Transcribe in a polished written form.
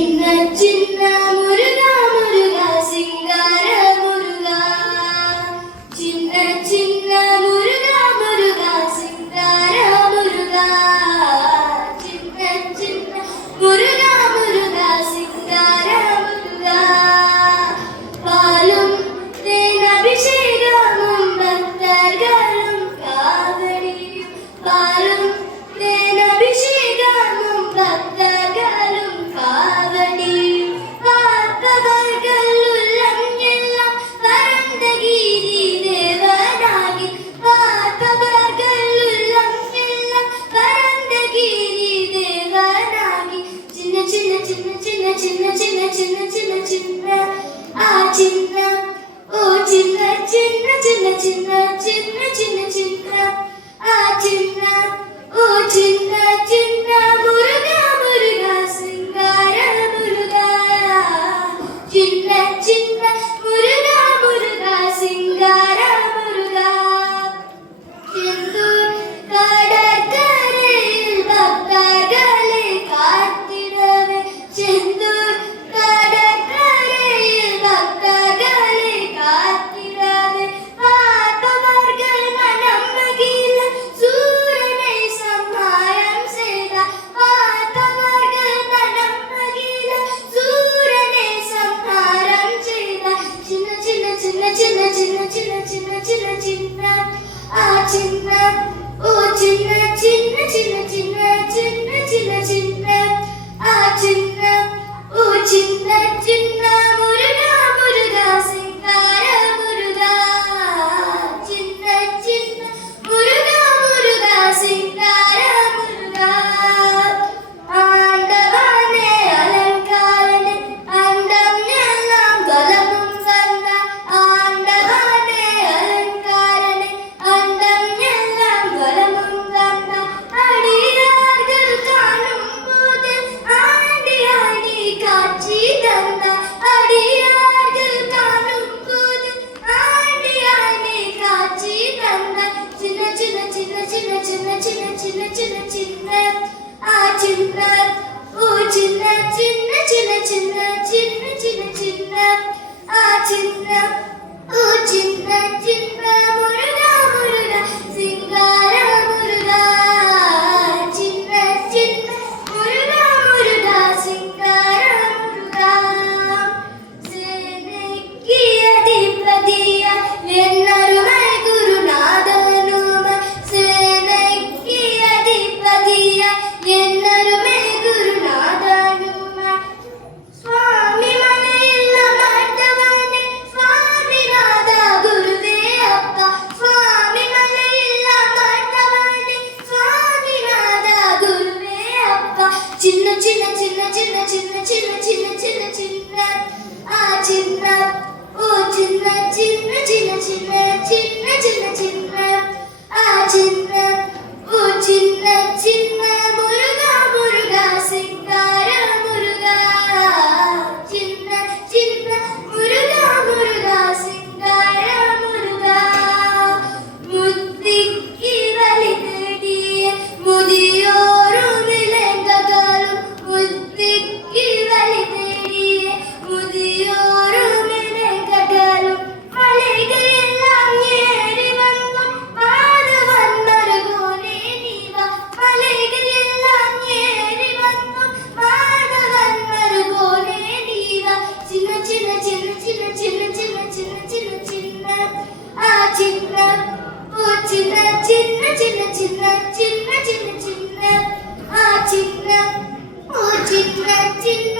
சின்ன சின்ன முருகா முருகா சிங்கார முருகா சின்ன சின்ன முருகா முருகா சிங்கார முருகா சின்ன சின்ன முருகா முருகா சிங்கார முருகா பாலும் தேன் அபிஷேகமும் பக்தர்களும் காவடியும் பாலும் தேன் அபிஷேகமும் பக்தர்களும் காவடியும் பார்ப்பவர்கள் உள்ளம் எல்லாம் பரந்த கீதி தேவனாகி பார்ப்பவர்கள் உள்ளம் எல்லாம் பரந்த கீதி தேவனாகி சின்ன சின்ன சின்ன சின்ன சின்ன சின்ன சின்ன சின்ன சின்ன சின்ன ஓ சின்ன சின்ன சின்ன சின்ன சின்ன சின்ன சின்ன சின்ன ஓ சின்ன சின்ன முருகா முருகா சிங்கார முருகா சின்ன சின்ன முருகா முருகா சிங்கார முருகா செந்தூர் கடற்கரையில் பக்தர்களை காத்திடவே செந்தூர் கடற்கரையில் பக்தர்களை காத்திடவே பார்ப்பவர்கள் மனம் மகிழ சூரனை சம்ஹாரம் செய்தார் பார்ப்பவர்கள் மனம் மகிழ சூரனை சம்ஹாரம் செய்தார் சின்ன சின்ன சின்ன சின்ன சின்ன சின்ன சின்ன சின்ன சின்ன சின்ன ஓ சின்ன சின்ன சின்ன சின்ன சின்ன சின்ன சின்ன சின்ன ஓ சின்ன சின்ன முருகா முருகா சிங்கார முருகா சின்ன சின்ன முருகா முருகா சிங்கார முருகா ஆண்டவனே அலங்காரனே அண்டம் எல்லாம் கலமும் வந்தார் ஆண்டவனே அலங்காரனே அண்டம் எல்லாம் கலமும் வந்தார் அடியார்கள் காணும் போது ஆண்டியாய் நீ காட்சி தந்தார் அடியார்கள் காணும் போது ஆண்டியாய் நீ காட்சி தந்தார் சின்ன சின்ன சின்ன சின்ன சின்ன சின்ன சின்ன சின்ன சின்ன சின்ன ஓ சின்ன சின்ன சின்ன சின்ன சின்ன சின்ன சின்ன சின்ன ஓ சின்ன சின்ன முருகா முருகா சிங்கார முருகா சின்ன சின்ன முருகா முருகா சிங்கார முருகா சேனைக்கு அதிபதியா என்னருமை குருநாதனும சேனைக்கு அதிபதியா என்னருமை குருநாதனும சுவாமி மலையில் அமர்ந்தவனே சுவாமிநாத குருவே அப்பா சுவாமி மலையில் அமர்ந்தவனே சுவாமிநாத குருவே அப்பா சின்ன சின்ன சின்ன சின்ன சின்ன சின்ன சின்ன சின்ன சின்ன சின்ன ஓ சின்ன சின்ன சின்ன சின்ன சின்ன சின்ன சின்ன சின்ன ஓ சின்ன சின்ன முருகா முருகா சிங்கார முருகா சின்ன சின்ன முருகா முருகா சிங்கார முருகா முத்திக்கு வழி தேடிய முதியோரும் இளைஞர்களும் முத்திக்கு வழி தேடிய முதியோரும் இளைஞர்களும் மலைகள் எல்லாம் ஏறி வந்தோம் மாதவன் மருகோனே நீவா மலைகள் எல்லாம் ஏறி வந்தோம் மாதவன் மருகோனே நீவா சின்ன சின்ன சின்ன சின்ன சின்ன சின்ன சின்ன சின்ன சின்ன சின்ன ஓ சின்ன சின்ன சின்ன சின்ன சின்ன சின்ன சின்ன சின்ன ஓ சின்ன சின்ன